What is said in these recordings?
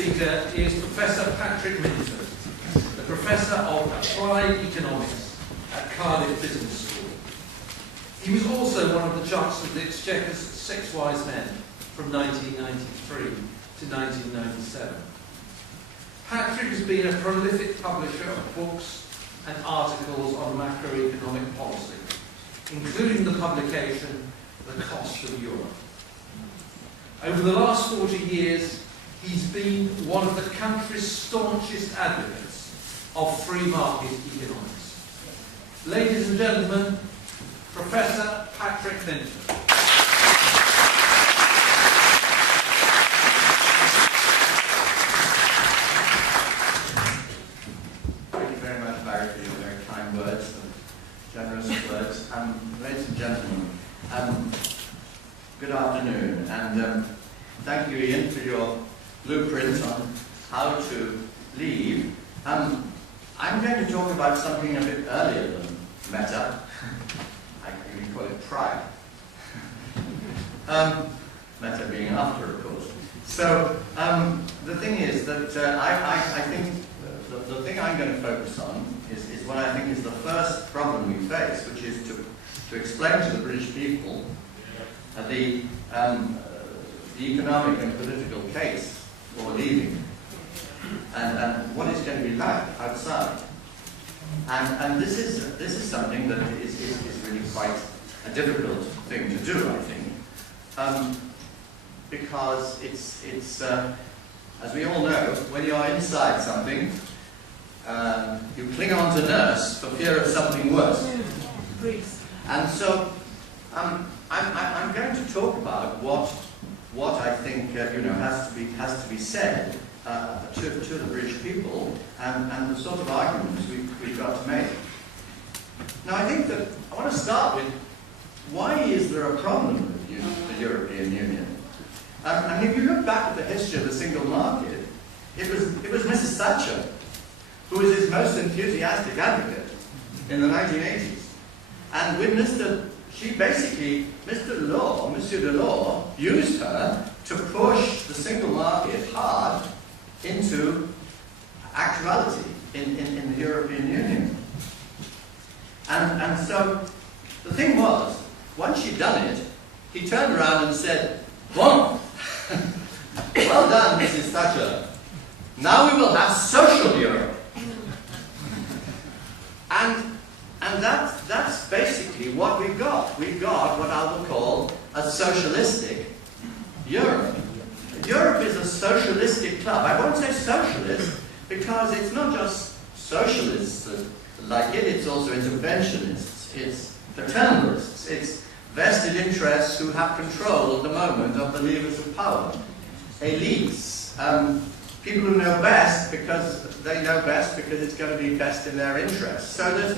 speaker is Professor Patrick Minford, the Professor of Applied Economics at Cardiff Business School. He was also one of the Chancellors of the Exchequer's Six Wise Men from 1993 to 1997. Patrick has been a prolific publisher of books and articles on macroeconomic policy, including the publication The Cost of Europe. Over the last 40 years, he's been one of the country's staunchest advocates of free market economics. Ladies and gentlemen, Professor Patrick Minford. Thank you very much, Barry, for your very kind words and generous words. Ladies and gentlemen, good afternoon, and thank you, Ian, for your blueprint on how to lead. I'm going to talk about something a bit earlier than meta. I can even call it pride. Meta being after, of course. So the thing is that I think the thing I'm going to focus on is what I think is the first problem we face, which is to explain to the British people the economic and political case for leaving, and what it's going to be like outside. And this is something that is really quite a difficult thing to do, I think, because it's as we all know, when you are inside something, you cling on to nurse for fear of something worse. And so I'm going to talk about what I think has to be said to the British people, and the sort of arguments we've got to make. Now, I think that I want to start with, why is there a problem with the European Union? And if you look back at the history of the single market, it was Mrs. Thatcher who was his most enthusiastic advocate in the 1980s. And with Mr. Delors used her to push the single market hard into actuality in the European Union. And so the thing was, once she'd done it, he turned around and said, "Bon, well done, Mrs. Thatcher. Now we will have social Europe." And that's basically what we've got. We've got what I will call a socialistic Europe. Europe is a socialistic club. I won't say socialist because it's not just socialists that like it, it's also interventionists, it's paternalists, it's vested interests who have control at the moment of the levers of power. Elites, people who know best because they know best because it's going to be best in their interests. So there's,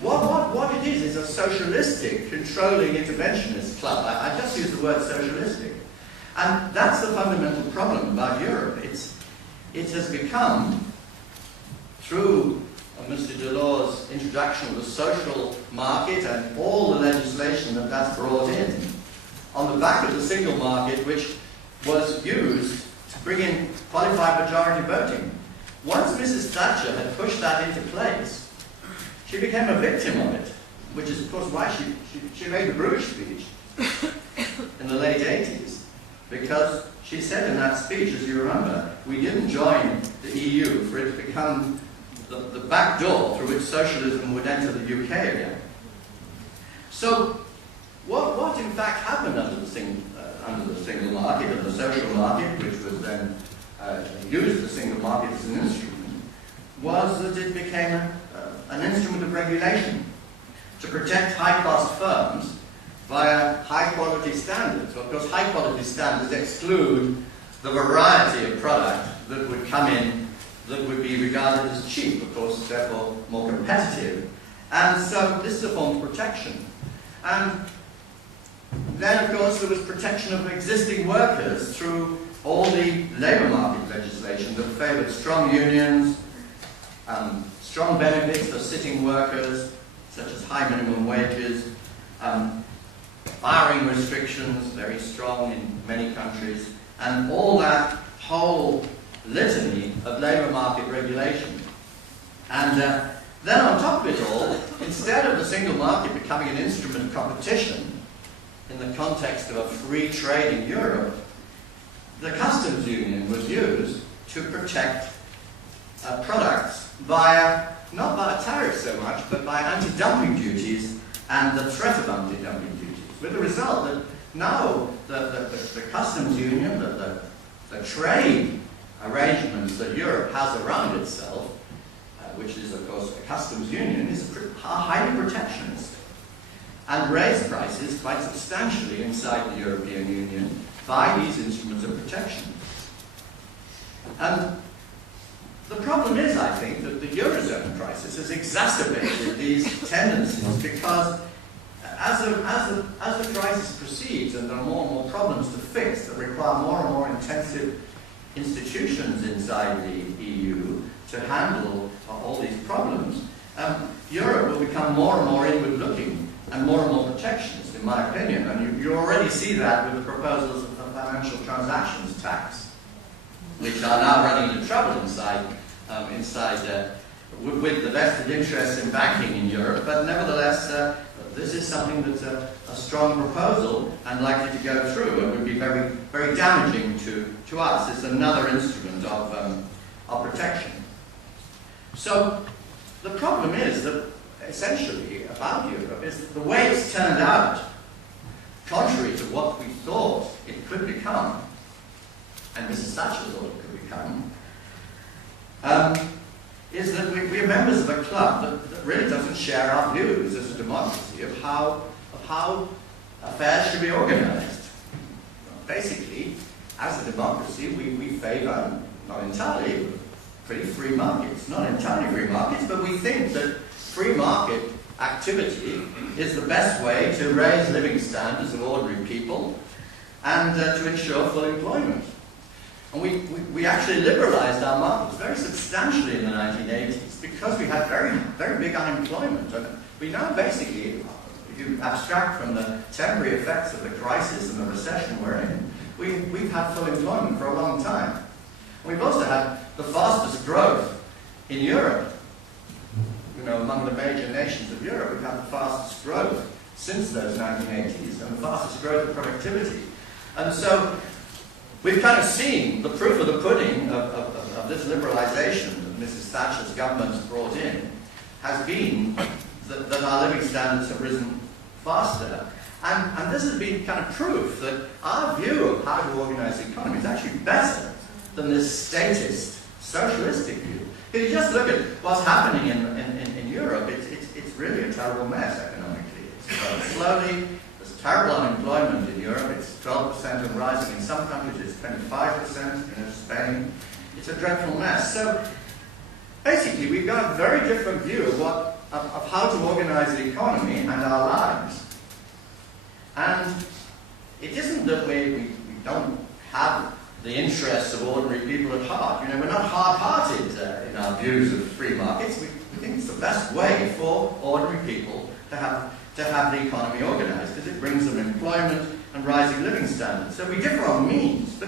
what it is a socialistic, controlling interventionist club. I just use the word socialistic. And that's the fundamental problem about Europe. It has become, through Mr. Delors' introduction of the social market and all the legislation that's brought in, on the back of the single market, which was used to bring in qualified majority voting. Once Mrs. Thatcher had pushed that into place, she became a victim of it, which is, of course, why she made the Bruges speech in the late 80s. Because she said in that speech, as you remember, we didn't join the EU for it to become the back door through which socialism would enter the UK again. So, what in fact happened under the single market and the social market, which was then used the single market as an instrument, was that it became an instrument of regulation to protect high-cost firms via high-quality standards. Of course, high-quality standards exclude the variety of product that would come in that would be regarded as cheap, of course, therefore more competitive. And so this is a form of protection. And then, of course, there was protection of existing workers through all the labour market legislation that favoured strong unions, strong benefits for sitting workers, such as high minimum wages, firing restrictions, very strong in many countries, and all that whole litany of labour market regulation. And then on top of it all, instead of the single market becoming an instrument of competition in the context of a free trade in Europe, the customs union was used to protect products not via tariffs so much, but by anti-dumping duties and the threat of anti-dumping duties, with the result that now the customs union, the trade arrangements that Europe has around itself, which is of course a customs union, is highly protectionist and raise prices quite substantially inside the European Union by these instruments of protection. And the problem is, I think, that the Eurozone crisis has exacerbated these tendencies because as the crisis proceeds and there are more and more problems to fix that require more and more intensive institutions inside the EU to handle all these problems, Europe will become more and more inward-looking and more protectionist, in my opinion. And you already see that with the proposals of the financial transactions tax, which are now running into trouble with the vested interest in banking in Europe. But nevertheless, this is something that's a strong proposal and likely to go through and would be very, very damaging to us. It's another instrument of protection. So the problem is that essentially about Europe is the way it's turned out, contrary to what we thought it could become, and Mrs. Thatcher thought it could become, is that we're members of a club that really doesn't share our views as a democracy of how affairs should be organized. Basically, as a democracy, we favor, not entirely, pretty free markets. Not entirely free markets, but we think that free market activity is the best way to raise living standards of ordinary people and to ensure full employment. And we actually liberalized our markets very substantially in the 1980s because we had very, very big unemployment. And we now basically, if you abstract from the temporary effects of the crisis and the recession we're in, we've had full employment for a long time. We've also had the fastest growth in Europe. You know, among the major nations of Europe, we've had the fastest growth since those 1980s and the fastest growth of productivity. And so we've kind of seen the proof of the pudding of this liberalization that Mrs. Thatcher's government has brought in has been that our living standards have risen faster. And this has been kind of proof that our view of how to organize the economy is actually better than this statist, socialistic view. If you just look at what's happening in Europe, it's really a terrible mess economically. It's slowly, there's terrible unemployment in Europe. It's 12% and rising. In some countries it's 25%, in Spain. It's a dreadful mess. So basically we've got a very different view of how to organize the economy and our lives. And it isn't that we don't have the interests of ordinary people at heart. You know, we're not hard-hearted in our views of free markets. We think it's the best way for ordinary people to have the economy organized because it brings them employment and rising living standards. So we differ on means,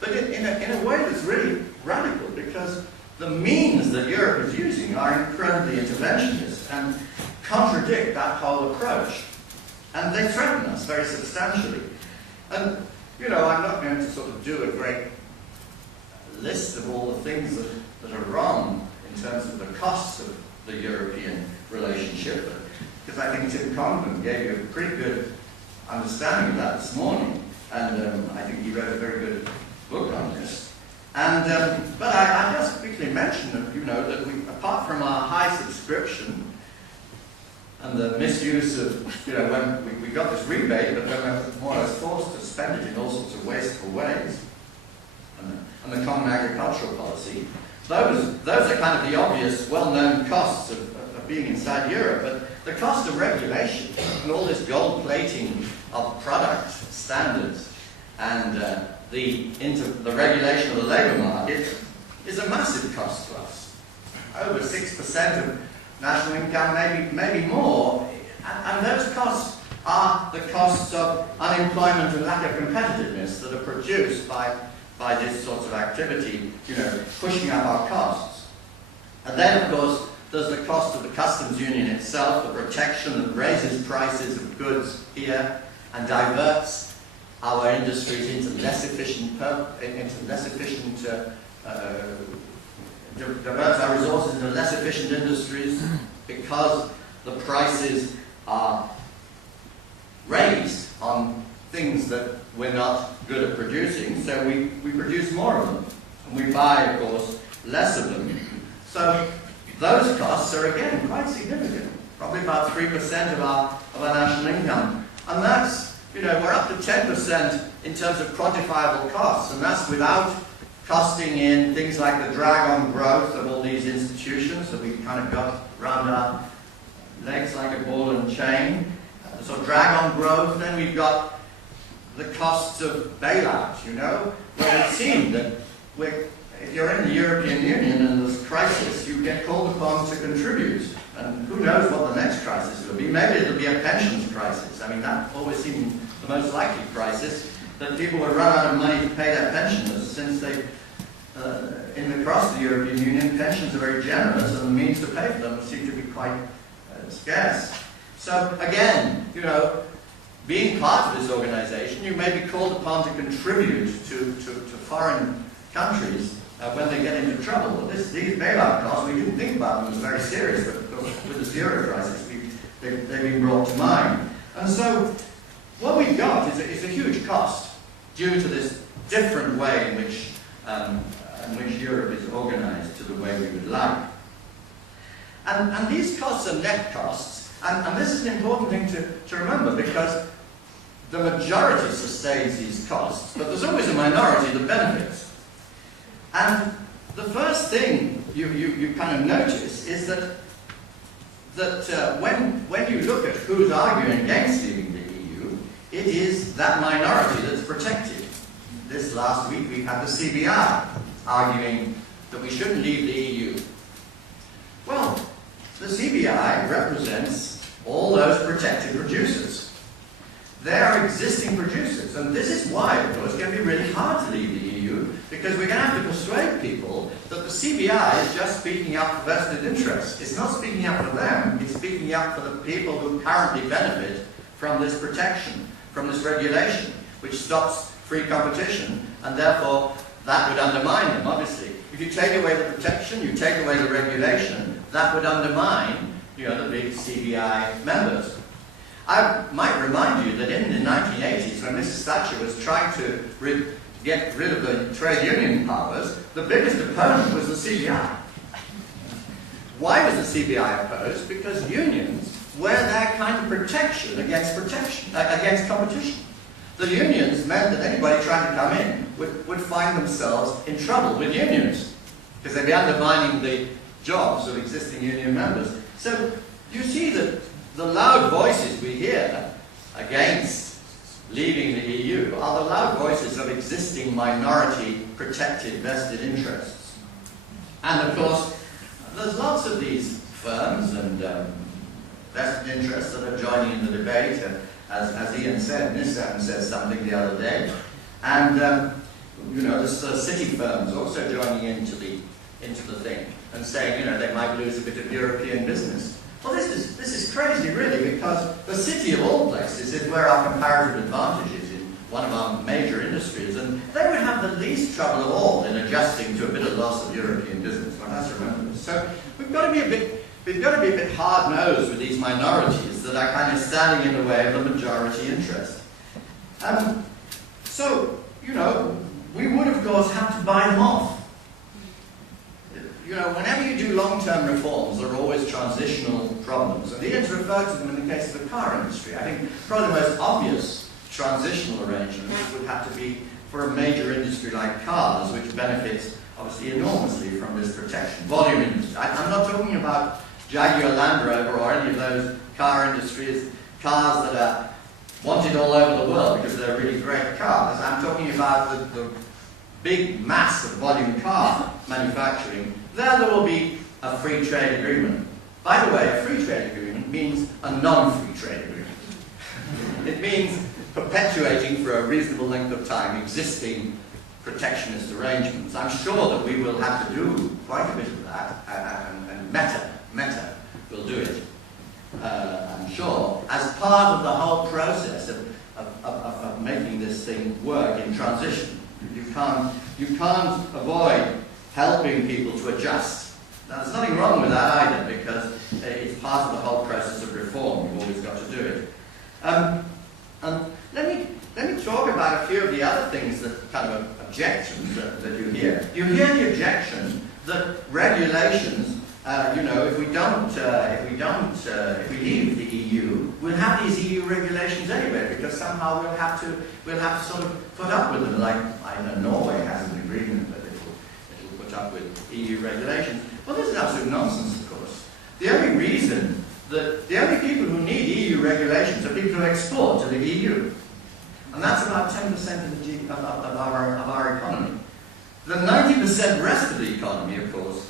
but in a way that's really radical because the means that Europe is using are incredibly interventionist and contradict that whole approach. And they threaten us very substantially. And, you know, I'm not going to sort of do a great list of all the things that are wrong in terms of the costs of the European relationship, because I think Tim Condon gave you a pretty good understanding of that this morning, and I think he wrote a very good book on this. And but I just quickly mention that, you know, that apart from our high subscription and the misuse of, you know, when we got this rebate, but then we were more or less forced to spend it in all sorts of wasteful ways, and the common agricultural policy, those are kind of the obvious, well-known costs of being inside Europe. But the cost of regulation and all this gold plating of product standards and the regulation of the labour market is a massive cost to us. Over 6% of national income, maybe more. And those costs are the costs of unemployment and lack of competitiveness that are produced by by this sort of activity, pushing up our costs. And then, of course, there's the cost of the customs union itself, the protection that raises prices of goods here and diverts our industries into less efficient, diverts our resources into less efficient industries because the prices are raised on things that we're not good at producing, so we produce more of them. And we buy, of course, less of them. So those costs are, again, quite significant, probably about 3% of our national income. And that's, we're up to 10% in terms of quantifiable costs, and that's without costing in things like the drag on growth of all these institutions that we've kind of got around our legs like a ball and chain. So drag on growth, then we've got the costs of bailout, where it seemed that if you're in the European Union and there's a crisis, you get called upon to contribute. And who knows what the next crisis will be. Maybe it'll be a pensions crisis. I mean, that always seemed the most likely crisis, that people would run out of money to pay their pensioners, since across the European Union, pensions are very generous and the means to pay for them seem to be quite scarce. So again, being part of this organization, you may be called upon to contribute to foreign countries when they get into trouble. Well, these bailout costs, we didn't think about them as very serious, but of course, with the euro crisis, they've been brought to mind. And so, what we've got is a huge cost due to this different way in which Europe is organized to the way we would like. And these costs are net costs, and this is an important thing to remember, because the majority sustains these costs, but there's always a minority that benefits. And the first thing you kind of notice is that when you look at who's arguing against leaving the EU, it is that minority that's protected. This last week we had the CBI arguing that we shouldn't leave the EU. Well, the CBI represents all those protected producers. They are existing producers, and this is why, of course, it's going to be really hard to leave the EU, because we're going to have to persuade people that the CBI is just speaking up for vested interests. It's not speaking up for them, it's speaking up for the people who currently benefit from this protection, from this regulation, which stops free competition, and therefore that would undermine them, obviously. If you take away the protection, you take away the regulation, that would undermine, the big CBI members. I might remind you that in the 1980s, when Mrs. Thatcher was trying to get rid of the trade union powers, the biggest opponent was the CBI. Why was the CBI opposed? Because unions were their kind of protection against competition. The unions meant that anybody trying to come in would find themselves in trouble with unions, because they'd be undermining the jobs of existing union members. So you see that the loud voices we hear against leaving the EU are the loud voices of existing minority protected vested interests. And of course, there's lots of these firms and vested interests that are joining in the debate, as Ian said, Nissan said something the other day. And there's city firms also joining into the thing and saying, they might lose a bit of European business. Well, this is crazy, really, because the city of all places is where our comparative advantage is in one of our major industries, and they would have the least trouble of all in adjusting to a bit of loss of European business. One has to remember this. So we've got to be a bit hard-nosed with these minorities that are kind of standing in the way of the majority interest. So we would, of course, have to buy them off. Whenever you do long-term reforms, there are always transitional problems. And Ian's referred to them in the case of the car industry. I think probably the most obvious transitional arrangement would have to be for a major industry like cars, which benefits, obviously, enormously from this protection. Volume industry. I'm not talking about Jaguar Land Rover or any of those car industries, cars that are wanted all over the world because they're really great cars. I'm talking about the big mass of volume car manufacturing. There will be a free trade agreement. By the way, a free trade agreement means a non-free trade agreement. It means perpetuating for a reasonable length of time existing protectionist arrangements. I'm sure that we will have to do quite a bit of that, and Meta will do it, I'm sure, as part of the whole process of making this thing work in transition. You can't avoid helping people to adjust. Now, there's nothing wrong with that either, because it's part of the whole process of reform. You've always got to do it. And let me talk about a few of the other things, that kind of objections that you hear. You hear the objection that regulations, if we leave the EU, we'll have these EU regulations anyway, because somehow we'll have to sort of put up with them. Like, I know Norway has an agreement that it'll put up with EU regulations. Well, this is absolute nonsense, of course. The only people who need EU regulations are people who export to the EU. And that's about 10% of our economy. The 90% rest of the economy, of course,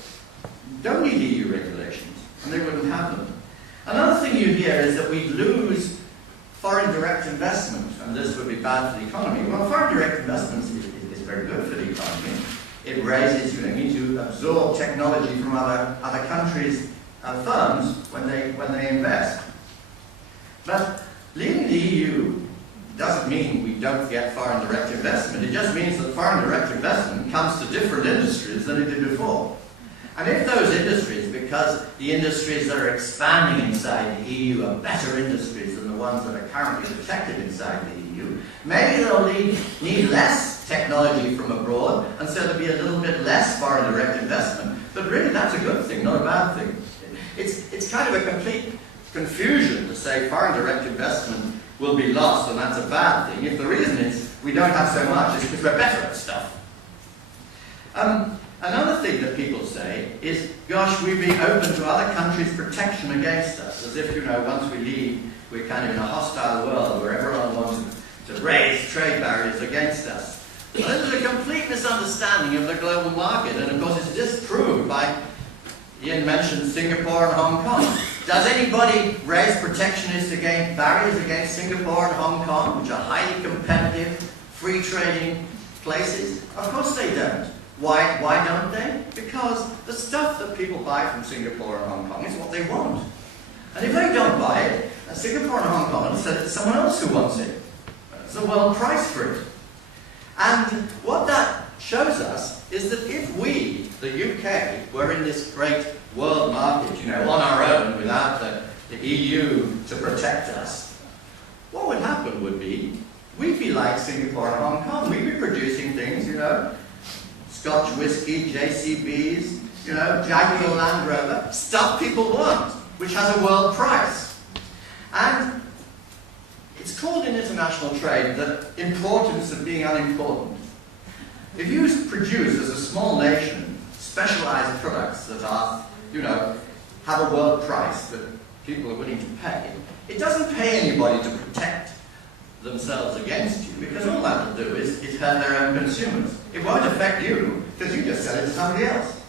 don't need EU regulations, and they wouldn't have them. Another thing you hear is that we lose foreign direct investment, and this would be bad for the economy. Well, foreign direct investment is very good for the economy. It raises, you need to absorb technology from other countries' firms when they invest. But leaving the EU doesn't mean we don't get foreign direct investment. It just means that foreign direct investment comes to different industries than it did before. And if those industries, because the industries that are expanding inside the EU are better industries than the ones that are currently protected inside the EU, maybe they'll need less technology from abroad, and so there'll be a little bit less foreign direct investment. But really, that's a good thing, not a bad thing. It's kind of a complete confusion to say foreign direct investment will be lost and that's a bad thing, if the reason is we don't have so much is because we're better at stuff. Another thing that people say is, gosh, we've been open to other countries' protection against us, as if, once we leave, we're kind of in a hostile world where everyone wants to raise trade barriers against us. Well, this is a complete misunderstanding of the global market, and of course it's disproved by, Ian mentioned Singapore and Hong Kong. Does anybody raise protectionist barriers against Singapore and Hong Kong, which are highly competitive, free trading places? Of course they don't. Why don't they? Because the stuff that people buy from Singapore and Hong Kong is what they want. And if they don't buy it, Singapore and Hong Kong will sell it to someone else who wants it. There's a world price for it. And what that shows us is that if we, the UK, were in this great world market, on our own, without the EU to protect us, what would happen would be, we'd be like Singapore and Hong Kong. We'd be producing things, Scotch whiskey, JCBs, Jaguar Land Rover, stuff people want, which has a world price. And it's called in international trade the importance of being unimportant. If you produce, as a small nation, specialized products that are, have a world price that people are willing to pay, it doesn't pay anybody to protect themselves against you, because all that will do is hurt their own consumers. It won't affect you, because you just sell it to somebody else.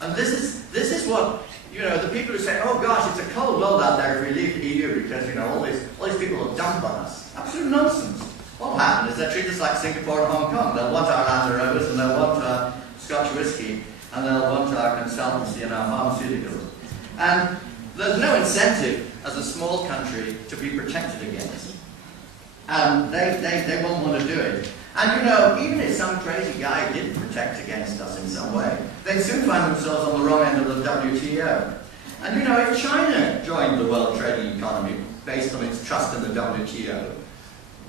And this is what, the people who say, oh gosh, it's a cold world out there if we leave the EU, because, all these people will dump on us. Absolute nonsense. What will happen is they'll treat us like Singapore and Hong Kong. They'll want our Land Rovers, and they'll want our Scotch whiskey, and they'll want our consultancy and our pharmaceuticals. And there's no incentive as a small country to be protected against. They won't want to do it. And even if some crazy guy did protect against us in some way, they'd soon find themselves on the wrong end of the WTO. And if China joined the world trading economy based on its trust in the WTO,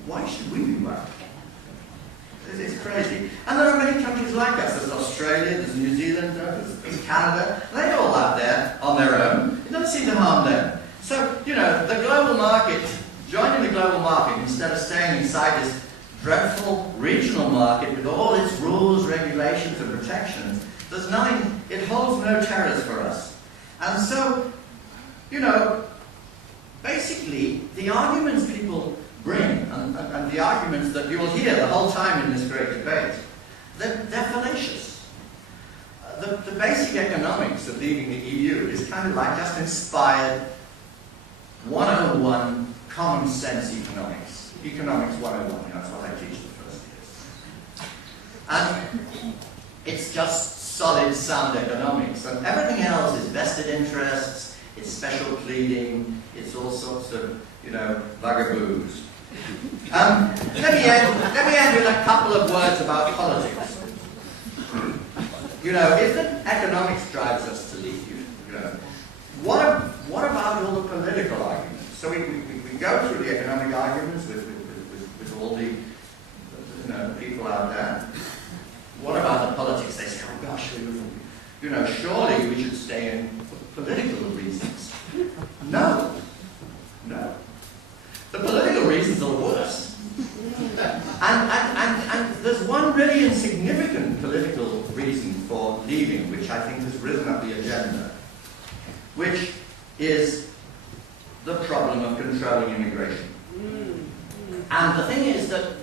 why should we be worried? It's crazy. And there are many countries like us. There's Australia, there's New Zealand, there's Canada. They're all out there on their own. It doesn't seem to harm them. So, the global market, joining the global market instead of staying inside this dreadful regional market with all its rules, regulations, and protections, there's nothing, it holds no terrors for us. And so, basically, the arguments people bring, and the arguments that you will hear the whole time in this great debate, they're fallacious. The basic economics of leaving the EU is kind of like just inspired 101 common sense economics. Economics 101, that's what I teach the first years. And it's just solid, sound economics. And everything else is vested interests, it's special pleading, it's all sorts of, bugaboos. Let me end with a couple of words about politics. If the economics drives us to leave, what about all the political arguments? So we go through the economic arguments with all the people out there. What about the politics? They say, oh gosh, surely we should stay in for political reasons. No. The political reasons are worse. And there's one really insignificant political reason for leaving, which I think has risen up the agenda, which is the problem of controlling immigration. And the thing is that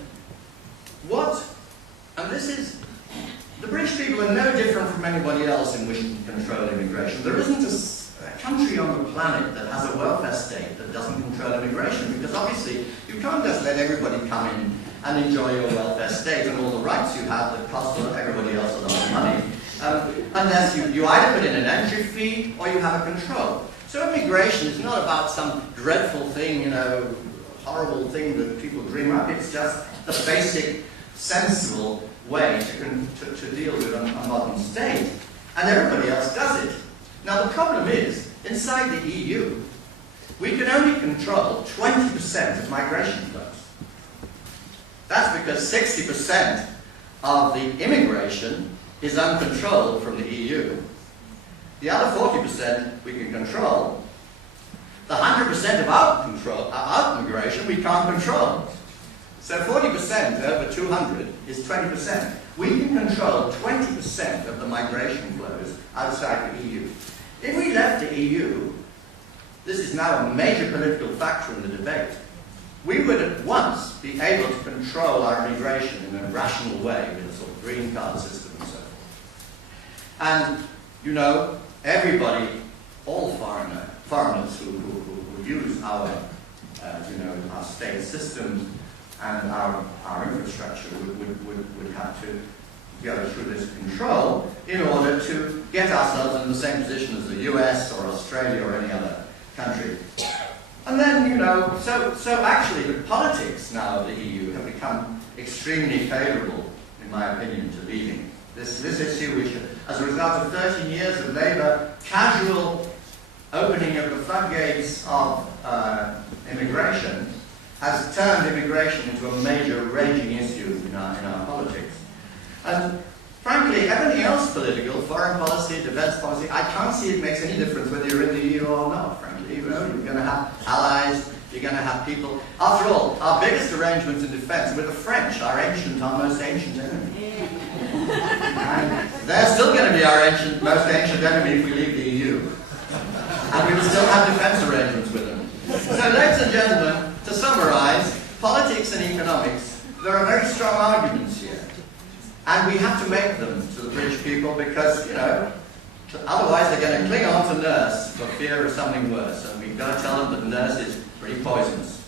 the British people are no different from anybody else in wishing to control immigration. There isn't a country on the planet that has a welfare state that doesn't control immigration, because obviously you can't just let everybody come in and enjoy your welfare state and all the rights you have that cost everybody else a lot of money, unless you either put in an entry fee or you have a control. So immigration is not about some dreadful thing, horrible thing that people dream up. It's just the basic, sensible way to deal with a modern state. And everybody else does it. Now the problem is, inside the EU, we can only control 20% of migration flows. That's because 60% of the immigration is uncontrolled from the EU. The other 40% we can control. The 100% of our migration we can't control. So 40% over 200 is 20%. We can control 20% of the migration flows outside the EU. If we left the EU, this is now a major political factor in the debate, we would at once be able to control our immigration in a rational way with a sort of green card system and so forth. And, everybody, all foreigners who use our state systems and our infrastructure would have to go through this control in order to get ourselves in the same position as the US or Australia or any other country. And then, so actually the politics now of the EU have become extremely favourable, in my opinion, to leaving. This issue, which, as a result of 13 years of Labour, casual opening of the floodgates of immigration, has turned immigration into a major raging issue in our politics. And frankly, everything else political, foreign policy, defence policy, I can't see it makes any difference whether you're in the EU or not, frankly. You're going to have allies, you're going to have people. After all, our biggest arrangements in defence were the French, our most ancient enemy. And they're still going to be our most ancient enemy if we leave the EU. And we will still have defence arrangements with them. So, ladies and gentlemen, to summarise, politics and economics, there are very strong arguments here. And we have to make them to the British people because, otherwise they're going to cling on to nurse for fear of something worse. And we've got to tell them that nurse is pretty poisonous.